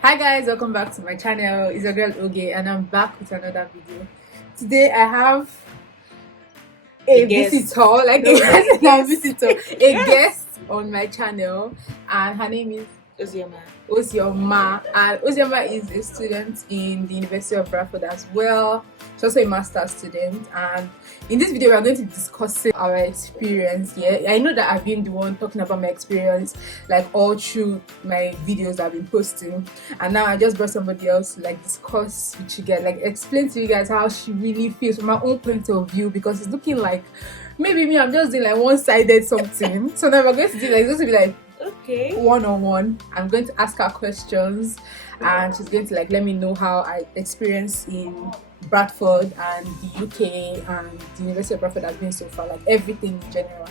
Hi guys, welcome back to my channel. It's your girl Oge and I'm back with another video. Today I have a visitor, like a visitor, a guest on my channel, and her name is Ozioma, and Ozioma is a student in the University of Bradford as well. She's also a master's student, and in this video we are going to discuss our experience. I know that I've been the one talking about my experience like all through my videos I've been posting, and now I just brought somebody else to like discuss with you guys, like explain to you guys how she really feels from my own point of view, because it's looking like maybe me, I'm just doing like one-sided something. So now we're going to do like, it's going to be like one-on-one. I'm going to ask her questions and she's going to like let me know how I experienced in Bradford and the UK and the University of Bradford has been so far, like everything in general.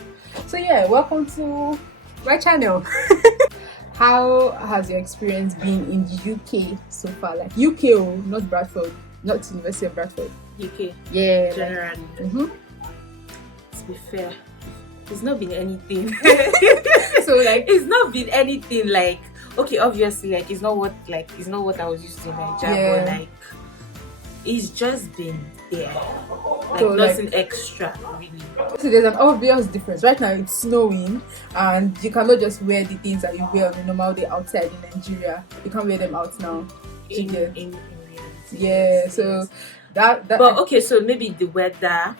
So yeah, welcome to my channel. How has your experience been in the UK so far? Like UK, not Bradford, not the University of Bradford. UK. Yeah. Generally. Like, to be fair, it's not been anything. So like it's not been anything like, okay, obviously like it's not what I was used to in Nigeria, but like it's just been there. Like so, nothing like, extra really. So there's an obvious difference. Right now it's snowing and you cannot just wear the things that you wear on a normal day outside in Nigeria. You can't wear them out now. In reality. Yeah, so that but okay, so maybe the weather.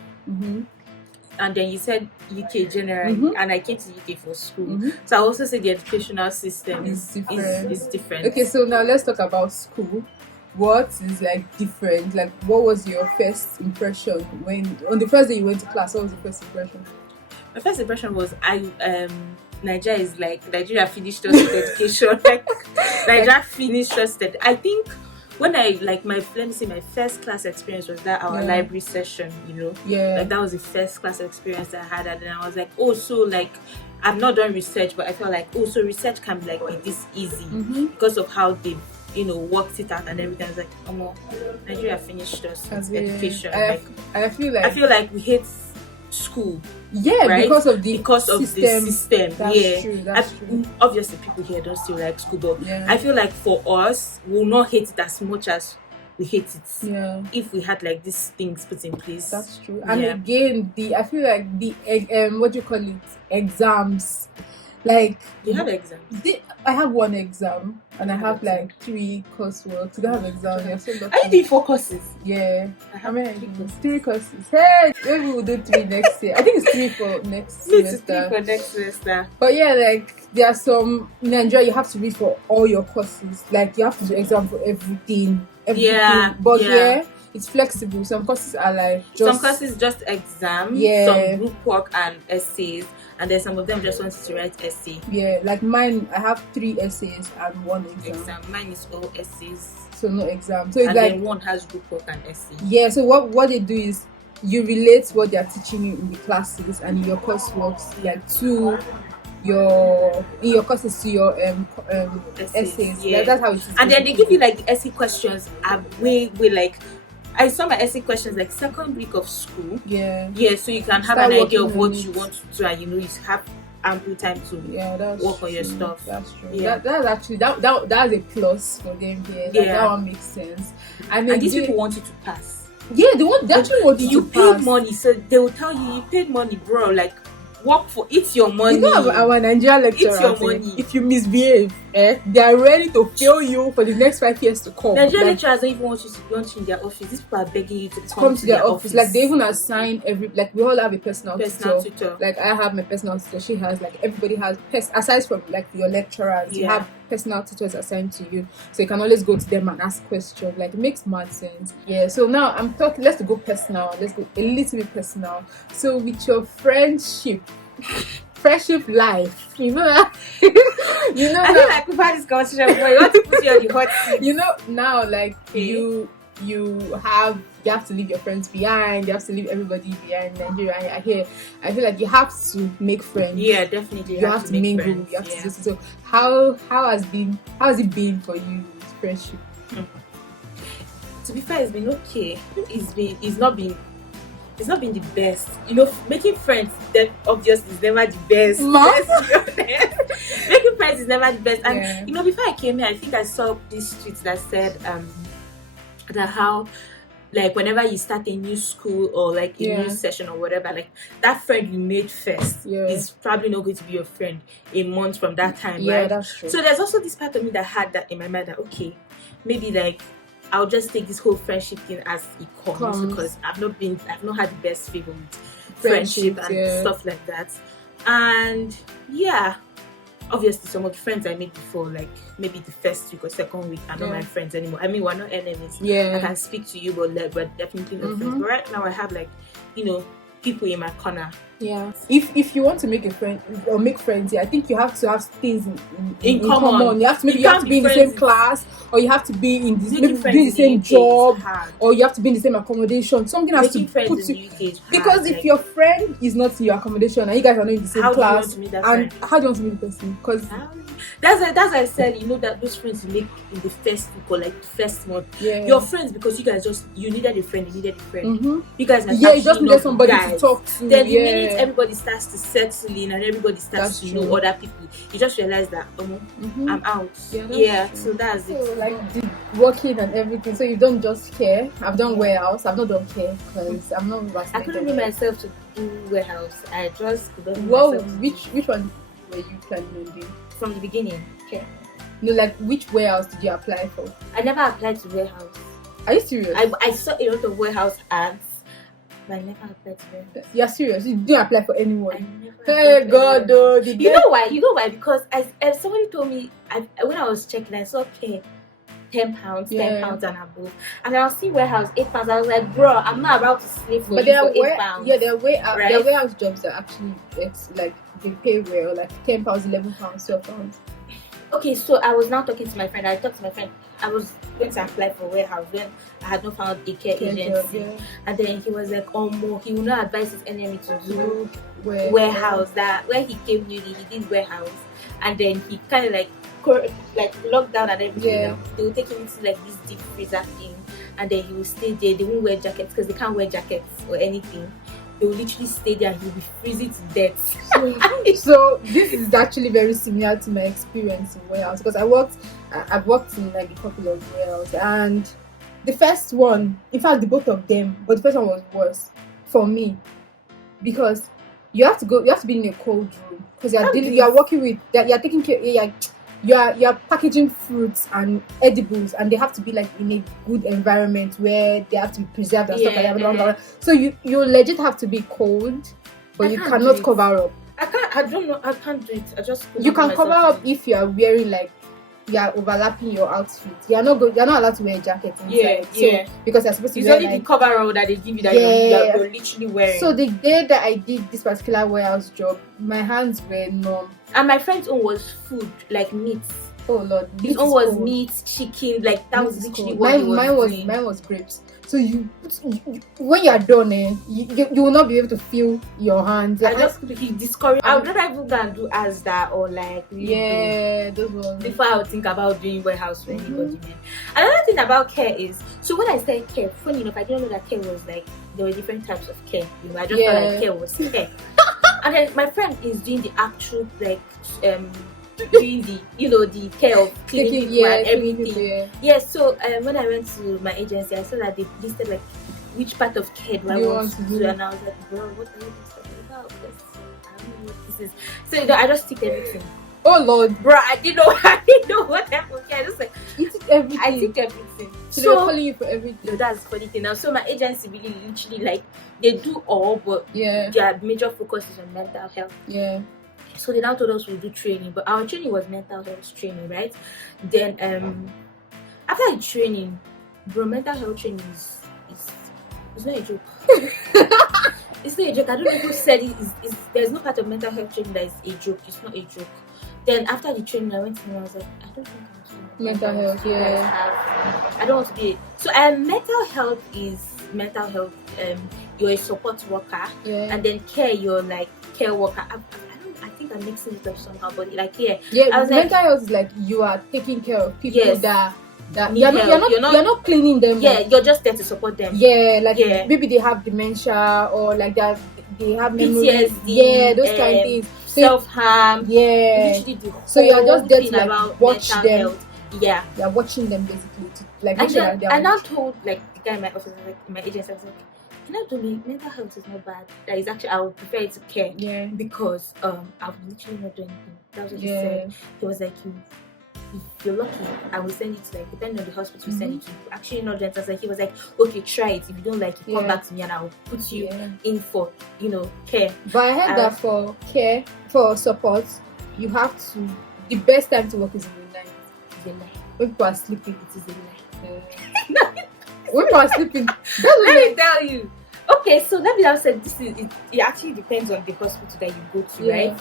And then you said UK generally, and I came to UK for school. So I also say the educational system is different. Okay, so now let's talk about school. What is like different? Like, what was your first impression when on the first day you went to class? What was the first impression? My first impression was Nigeria finished us with education. Like Nigeria finished us that. I think when I like my first class experience was that our library session, like that was the first class experience I had, and then I was like, oh, so like I've not done research, but I felt like, oh, so research can be like be this easy because of how they worked it out and everything. I was like, oh no, Nigeria finished us with education. I feel like we hate school. Yeah, right? because of the system. That's true. That's true. Obviously, people here don't still like school, but I feel like for us, we'll not hate it as much as we hate it. Yeah. If we had like these things put in place. That's true. And again, I feel like the what do you call it? Exams. Like you have exams. I have one exam and I have like 3 coursework. You don't have exams. Are you doing 4 courses? Yeah. I have 3 courses. Hey, maybe we'll do 3 next year. I think it's 3 for next semester. 3 for next semester. But yeah, like there are some in Nigeria you have to read for all your courses. Like you have to do exam for everything. Yeah. But here it's flexible. Some courses are like some courses just exam, some group work and essays, and then some of them just wanted to write essay. Yeah, like mine, I have 3 essays and 1 exam. Mine is all essays, so no exam. So it's and like then one has group work and essay. Yeah, so what they do is you relate what they are teaching you in the classes and in your courseworks, like to your courses to your essays. Yeah. Like, that's how it is. And then they give you like the essay questions are way like. I saw my essay questions like second week of school. Yeah, so you can have an idea of what you want to do, and you have ample time to work on your stuff. That's true. Yeah, that's actually that's a plus for them here. Yeah, that one makes sense. And these people want you to pass. Yeah, they actually want you to pass. You paid money, so they will tell you paid money, bro. Like work for it's your money. You know our Nigerian lecturer. It's your money. If you misbehave, they are ready to fail you for the next 5 years to come. Nigerian lecturers don't even want you to launch in their office. These people are begging you to come to their office. Like they even assign we all have a personal tutor. Like I have my personal tutor. She has everybody has aside from like your lecturers, you have personal tutors assigned to you, so you can always go to them and ask questions. Like it makes mad sense. Yeah. So now I'm talking. Let's go personal. Let's go a little bit personal. So with your friendship life, you know that. I feel like we've had this conversation before. You want to put you on the hot seat. Now like you have to leave your friends behind. You have to leave everybody behind in Nigeria. And you're here. I feel like you have to make friends. Yeah, definitely. You have to mingle. Friends. You have to do so. How has it been for you with friendship? To be fair, it's been okay. It's not been it's not been the best. You know, making friends, that obviously is never the best. Let's be honest. Making friends is never the best. And you know, before I came here, I think I saw this tweet that said that how, like, whenever you start a new school or like a new session or whatever, like that friend you made first is probably not going to be your friend a month from that time, right? That's true. So there's also this part of me that had that in my mind that, okay, maybe like I'll just take this whole friendship thing as it comes because I've not had the best feel with friendship and stuff like that. And yeah, obviously some of the friends I made before, like maybe the first week or second week, are not my friends anymore. I mean, we're not enemies. I can speak to you, but like, we're definitely not friends. But right now I have, like, you know, people in my corner. If you want to make a friend or make friends, I think you have to have things in common. You have to be in the same class, or you have to be in the same job, or you have to be in the same accommodation. Something has to put you, because if your friend is not in your accommodation and you guys are not in the same class, and how do you want to meet the person? Because that's why I said, you know, that those friends you make in the first week or like the first month, your friends, because you guys you needed a friend. You guys you just needed somebody to talk to. Then the minute everybody starts to settle in and everybody starts to know other people, you just realize that I'm out. So that's it. So, like the working and everything. So you don't just care. I've done warehouse. I've not done care because I'm not. I couldn't bring myself to do warehouse. I just couldn't. Well, which one were you planning on doing from the beginning? Okay. No, like which warehouse did you apply for? I never applied to warehouse. Are you serious? I saw a lot of warehouse ads. But I never applied to them. You're serious? You didn't apply for anyone? I never. Hey God, though. You know why? Because somebody told me, when I was checking, I saw £10, £10 and above, and I was seeing warehouse £8. I was like, bro, I'm not about to slave for £8. Yeah, their warehouse jobs are actually, it's like they pay well, like £10, £11, £12. Okay, so I was now talking to my friend. I talked to my friend. I was going to apply for warehouse when I had not found a care agency, and then he was like, "Oh, more, he will not advise his enemy to do warehouse." That when he came newly, he did warehouse, and then he kind of like locked down and everything. They will take him into like this deep freezer thing, and then he will stay there. They won't wear jackets because they can't wear jackets or anything. They will literally stay there and he'll be freezing to death. So this is actually very similar to my experience in warehouse, because I've worked in like a couple of warehouses, and the first one, in fact the both of them, but the first one was worse for me, because you have to be in a cold room, because you're working with that, you're taking care, you're packaging fruits and edibles, and they have to be like in a good environment where they have to be preserved and stuff like that. So you legit have to be cold, but you cannot cover up. I don't know. I can't do it. You can cover up if you are wearing like you're overlapping your outfit. You're not allowed to wear a jacket inside. So, because you're supposed to it's wear only the cover up that they give you that you're literally wearing. So the day that I did this particular warehouse job, my hands were numb. And my friend's own was food, like meat. Oh Lord, his own was meat, chicken, like that was literally what mine was grapes. So you when you are done, you will not be able to feel your hands. He discouraged. I would not even go and do Asda or like those ones. Before I would think about doing warehouse for anybody. Man. Another thing about care is, so when I started care, funny enough, I didn't know that care was like there were different types of care. You know, I just thought like care was care. And then my friend is doing the actual like doing the care of cleaning people and everything. So when I went to my agency, I saw that they listed like which part of care do I want to do, and I was like, bro, what are you talking about? I don't know what this is. So I just ticked everything. Oh Lord, bro, I didn't know what type of care. I just like you ticked everything. I ticked everything. So they were calling you for everything. No, that's the funny thing now. So my agency really literally like they do all, but their major focus is on mental health. So they now told us we'll do training, but our training was mental health training, right? Then after the training, bro, mental health training is not a joke. It's not a joke. I don't know who said it. There's no part of mental health training that is a joke. It's not a joke. Then after the training, I went to him and I was like, I don't think I'm doing mental health. I don't want to be. So mental health is mental health. You're a support worker, and then care. You're like care worker. I think I'm mixing it up somehow, but like I was mental health is like you are taking care of people that that you're not cleaning them. Yeah, you're just there to support them. Yeah, like maybe they have dementia or like that. They have memory. PTSD. Yeah, those kind of things. So self-harm. Yeah. So you're just there to like watch them. Health. Yeah. You're watching them basically. To, like I now told like the guy in my office, like in my agency, I was like, you know, to me, mental health is not bad. That is actually, I would prefer it to care. Yeah. Because I've literally not done anything. That's what he said. He was like, if you're lucky, I will send you to like, depending on the hospital, send you to actually not done. So he was like, okay, try it. If you don't like it, come back to me and I'll put you in for, care. But I heard that for care, for support, you have to, the best time to work is in the night. When people are sleeping, it is a lie. When people are sleeping, let me tell you. Okay, so let me now say this is it actually depends on the hospital that you go to, right?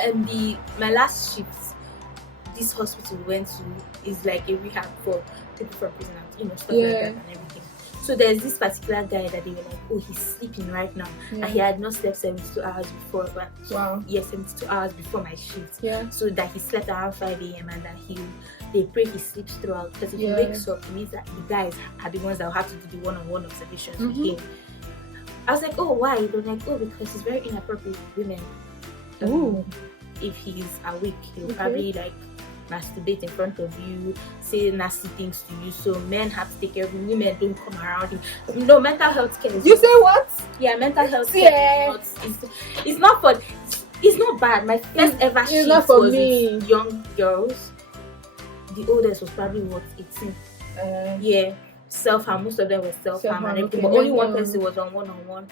And my last shift, this hospital we went to is like a rehab for people from prison and stuff like that and everything. So there's this particular guy that they were like, oh, he's sleeping right now, and he had not slept 72 hours before. But 72 hours before my shift. So that he slept around 5 a.m. and that they pray he sleeps throughout, because if he wakes up, it means that the guys are the ones that will have to do the one-on-one observations with him. I was like, oh, why? They're like, oh, because he's very inappropriate with women. If he's awake, he'll probably like masturbate in front of you, say nasty things to you. So men have to take care of him. Women don't come around him. No, mental health care. You say what? Yeah, mental health care. It's not for. It's not bad. My first ever shift was with young girls. The oldest was probably 18. Self-harm. Most of them were self-harm and everything. But only one person was on one-on-one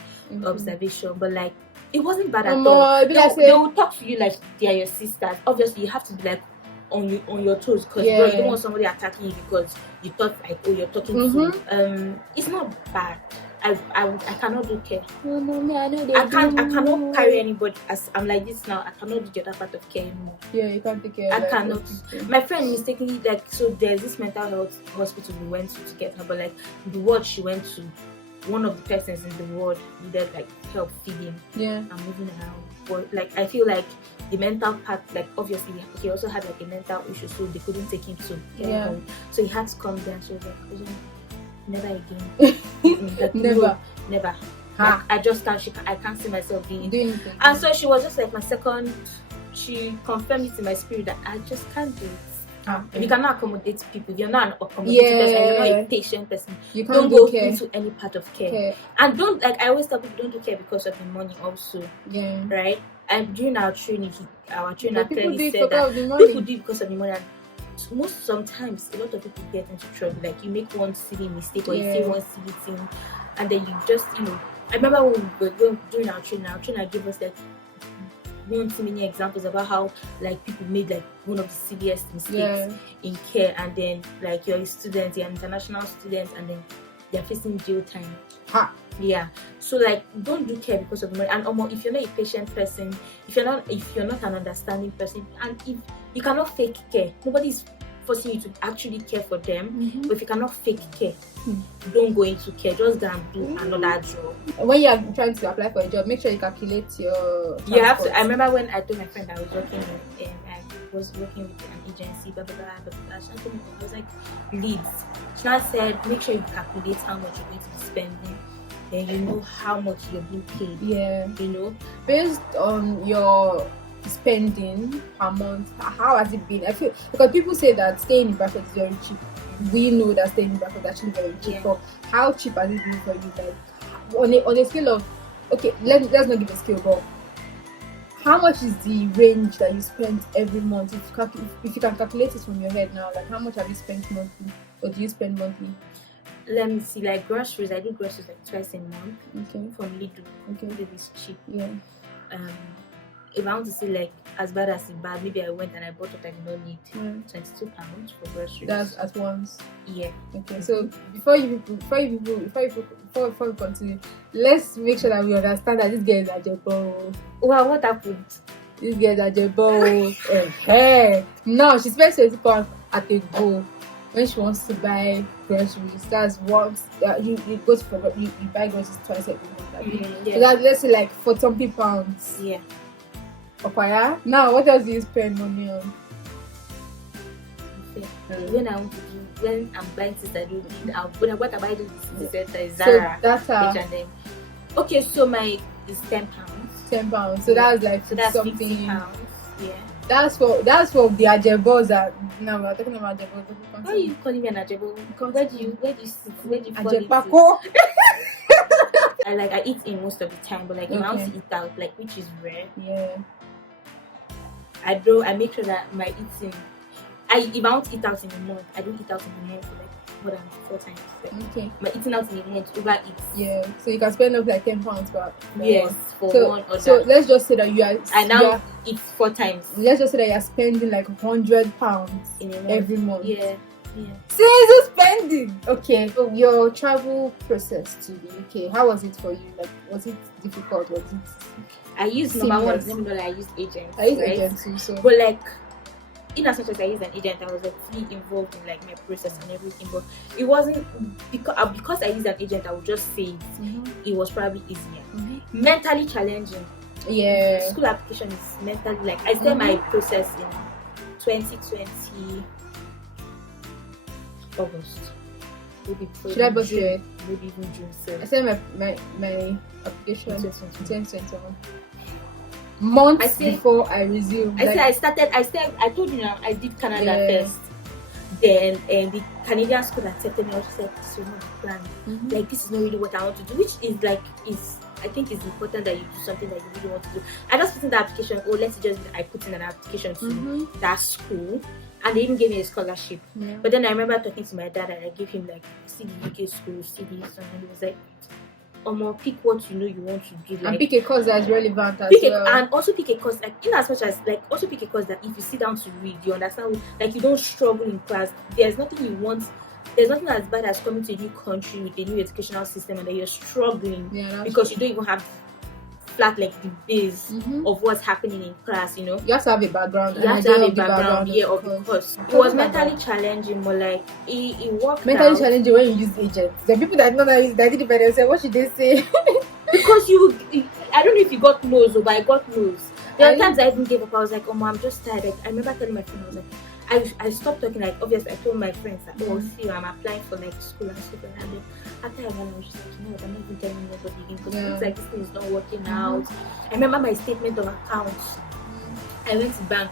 observation. But like, it wasn't bad at all. They will talk to you like they are your sisters. Obviously, you have to be like on your toes, because you don't want somebody attacking you because you thought like, oh, you're talking to. It's not bad. I cannot do care. I cannot carry anybody. As I'm like this now, I cannot do the other part of care anymore. Yeah, you can't take care. I cannot. My friend mistakenly, like, so there's this mental health hospital we went to get her, but like the ward she went to, one of the persons in the ward needed like help feeding and moving around. But like, I feel like the mental part, like obviously he also had like a mental issue, so they couldn't take him to care home. So he had to come down. So like, never again. Like, never. Like, I just can't. I can't see myself doing it. And so she was just like my second. She confirmed it in my spirit that I just can't do it. If you cannot accommodate people, if you're not an accommodating person, you're not a patient person, you don't go into any part of care. And don't, like I always tell people, don't do care because of the money also. Right? And during our training, our trainer clearly said that people do it because of the money. And sometimes a lot of people get into trouble. Like, you make one silly mistake or you say one silly thing, and then you just, I remember when we were going during our trainer gave us like one too many examples about how like people made like one of the silliest mistakes in care, and then like you're a student, you're an international student, and then they're facing jail time. So like, don't do care because of money. And if you're not a patient person, if you're not an understanding person, and if you cannot fake care, nobody's forcing you to actually care for them. But if you cannot fake care, don't go into care. Just go and do another job. When you are trying to apply for a job, make sure you calculate your transport. You have to. I remember when I told my friend I was working with an agency, blah blah blah blah blah. She told me, I was like, leads. She now said, make sure you calculate how much you're going to be spending. Then you know how much you're being paid. Based on your spending per month, how has it been? I feel, because people say that staying in Bradford is very cheap. We know that staying in Bradford is actually very cheap. But how cheap has it been for you? Like on a scale of, okay, let's not give a scale, but how much is the range that you spend every month? If you can calculate it from your head now, like how much have you spent monthly, or do you spend monthly? Let me see, like groceries. I do groceries like twice a month. From Lidl. Lidl is cheap. If I want to say like as bad as it's bad, maybe I went and I bought what I did not need. £22 for groceries. That's at once. Okay. So before we continue, let's make sure that we understand that these girls are jebo. Wow, what happened? These girls are jebo. No, she spends £20 at a go. When she wants to buy groceries, that's once you go for you buy groceries twice every month. So that's, let's say, like for £40. Okay. Now what else do you spend money on? When I'm buying things I don't need, what am I doing in the center? Is Zara, H&M. Okay, so my is £10. £10. So that's like that's something. £50. Yeah. That's for the ajebos that now we're talking about ajebos. Why are you calling me an ajebo? Where do you sit? Where do you fall Ajebako? I eat in most of the time, but like if I want to eat out, like which is rare. Yeah. I make sure that my eating if I want to eat out in a month, I don't eat out in a month for like more than 4 times. Okay. My eating out in a month over eats. Yeah. So you can spend up like £10 for yes, for one order. So let's just say that you are eat 4 times. Let's just say that you're spending like £100 in a month. every month. Yeah. See, it's spending. Okay. So your travel process to the UK, how was it for you? Like, was it difficult? Was it? I used number one example. I used agents. I used agents too. So, but like, in as much as I used an agent, I was like fully involved in like my process and everything. But it wasn't because I used an agent. I would just say it was probably easier. Mentally challenging. Yeah. School application is mentally like I started my process in 2020 August. Should I bust it? Maybe even June. So I started my application 2021. Months before I resumed. I told you now I did Canada first. Then the Canadian school accepted me. I was just like, this was not the plan. Like this is not really what I want to do. Which is I think it's important that you do something that you really want to do. I just put in the application. I put in an application to that school, and they even gave me a scholarship. But then I remember talking to my dad and I gave him like, see the UK school, see this, and he was like, pick what you know you want to do, like, and pick a course that's relevant as well. And also pick a course like in as much as like also pick a course that if you sit down to read, you understand, like you don't struggle in class. There's nothing as bad as coming to a new country with a new educational system and then you're struggling because you don't even have flat like the base of what's happening in class. You have to have a background. You have to have a background, of the course. It was mentally challenging, but like it worked. Mentally challenging when you use agents. The people that know that did it by themselves, what should they say? Because I don't know if you got no's, but I got no's. There are times I even gave up. I was like, I'm just tired. Like, I remember telling my friend, I was like, I stopped talking. Like, obviously, I told my friends that, see, I'm applying for like school and stuff like that. And then after I went, I was just like, you know what, I'm not even telling nobody again because it looks like this thing is not working out. I remember my statement of accounts. I went to bank.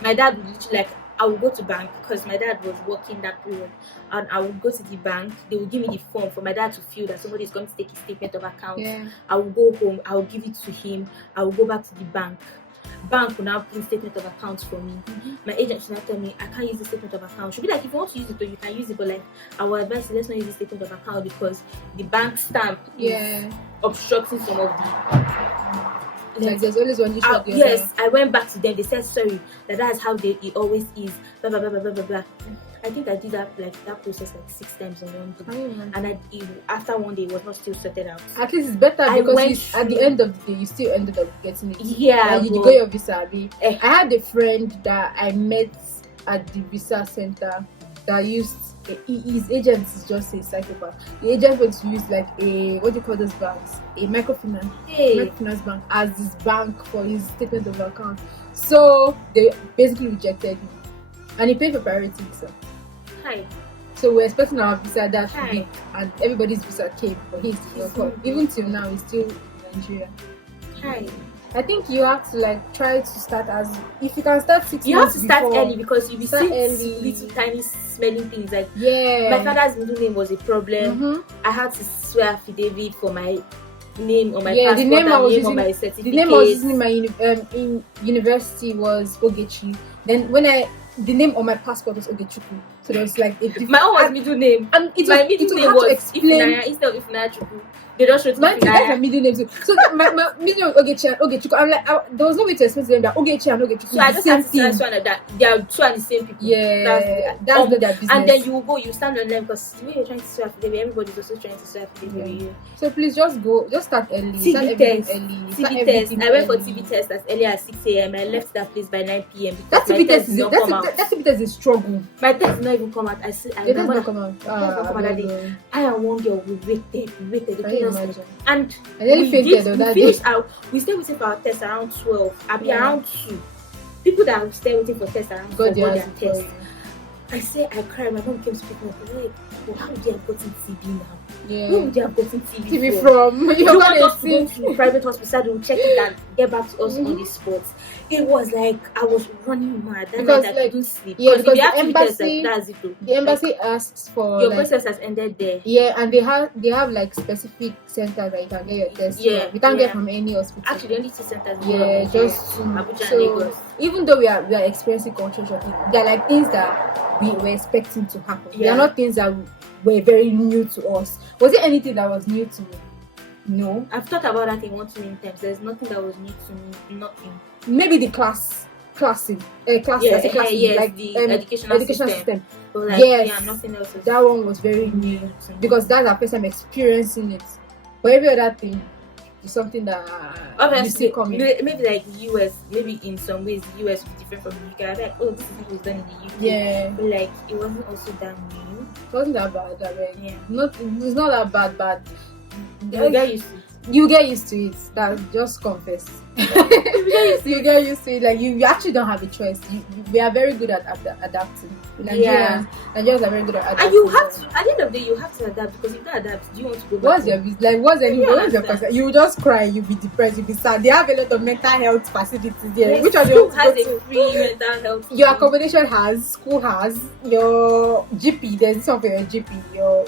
My dad would literally like, I would go to bank because my dad was working that period, and I would go to the bank. They would give me the form for my dad to fill that somebody is going to take his statement of account. I would go home. I would give it to him. I would go back to the bank. Bank will now print statement of accounts for me. My agent should now tell me I can't use the statement of account. She'll be like, if you want to use it, though, you can use it, but like I will advise you, let's not use the statement of account because the bank stamp is obstructing some of the. Like there's always one issue. Yes, I went back to them. They said sorry. That's how it always is. Blah blah blah blah blah blah. I think I did that process like 6 times in one day. And after one day, it was not still sorted out. At least it's better because at the end of the day, you still ended up getting it. Yeah, like, you got your visa. I had a friend that I met at the visa center that used. His agent is just a psychopath. The agent wants to use like a what do you call those banks? A microfinance bank as his bank for his statement of account. So they basically rejected him, and he paid for priority visa. So we're expecting our visa that week, and everybody's visa came, but he's even till now he's still in Nigeria. I think you have to like try to start if you can start 6 months. You have to start before, early because you'll be seeing little tiny smelling things like my father's middle name was a problem. I had to swear affidavit for my name on my passport the name I was using, on my certificate. The name I was using in my in university was Ogechi. Then the name on my passport was Ogechukwu. So there was like my own was middle name. And my middle name was Ifunanya instead of Ifunanya Chukwu. They don't show that's my middle name too. So my middle name Ogechi and Ogechukwu. I'm like, there was no way to explain to them that Ogechi and Ogechukwu so I just had to tell that they are two and the same people. Yeah, that's not their business. And then you stand on them because the way you're trying to swear for them, everybody's also trying to swear for them. So please just start early. TB test. I went for TB test as early as 6 a.m. I left that place by 9 p.m. That TB test is a struggle. My test did not even come out. I remember not come out. I and one girl we waited. And we finished we stayed waiting for our test around 12. I'll be around 2. People that stay waiting for tests around 4 got their test. I say I cried. My mom came to pick me up. I was like, well, how would you have gotten TB now? Yeah. Where would you have gotten TB from? You want us to go to private hospital, they will check it and get back to us on the spot. It was like I was running mad. That night I couldn't sleep. Yeah, because the embassy, that's it. The embassy asks for your process has ended there. Yeah, and they have like specific centers that you can get your test from. You can't get from any hospital. Actually, the only 2 centers. Yeah, just Abuja and Lagos. Even though we are experiencing culture shocking, they're like things that we were expecting to happen. They are not things that were very new to us. Was it anything that was new to me? No. I've thought about that thing 1 too many times. There's nothing that was new to me. Nothing. Maybe the classing, like the educational system. But nothing else. That one was very new because that's our first time experiencing it. But every other thing is something that you see coming. Maybe like the US, maybe in some ways the US was different from the UK. I was like, oh, this is what was done in the UK. Yeah. But like, it wasn't also that new. It wasn't that bad. It's not that bad, but you get used to it. You get used to it. That just confess. You get used to it. Like you actually don't have a choice. We are very good at adapting. Nigerians are very good at adapting. And you have to. At the end of the day, you have to adapt because if you don't adapt, do you want to go back? What's your concern? You just cry. You be depressed. You be sad. They have a lot of mental health facilities there. Yes, which one school has a free mental health. Your accommodation has. School has. Your GP. There's something for your GP. Your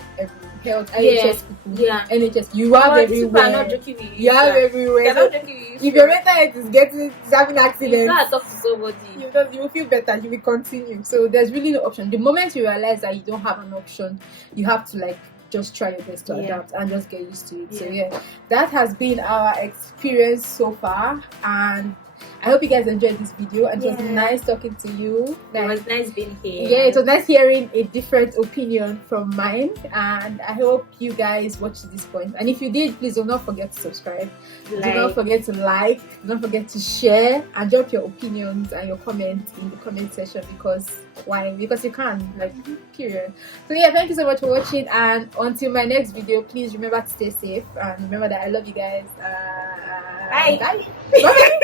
health. NHS people. NHS. You have everywhere. I'm not joking with you. You have everywhere. So if your mental health is having accidents, you gotta talk to somebody. You will feel better. You will continue. So there's really no option. The moment you realize that you don't have an option, you have to like just try your best to adapt and just get used to it. So that has been our experience so far, and I hope you guys enjoyed this video, and it was nice talking to you. It was nice being here. Yeah, it was nice hearing a different opinion from mine, and I hope you guys watched to this point. And if you did, please do not forget to subscribe. Do not forget to like. Do not forget to share and drop your opinions and your comments in the comment section because why? Because you can, period. So thank you so much for watching, and until my next video, please remember to stay safe and remember that I love you guys. Bye. Bye.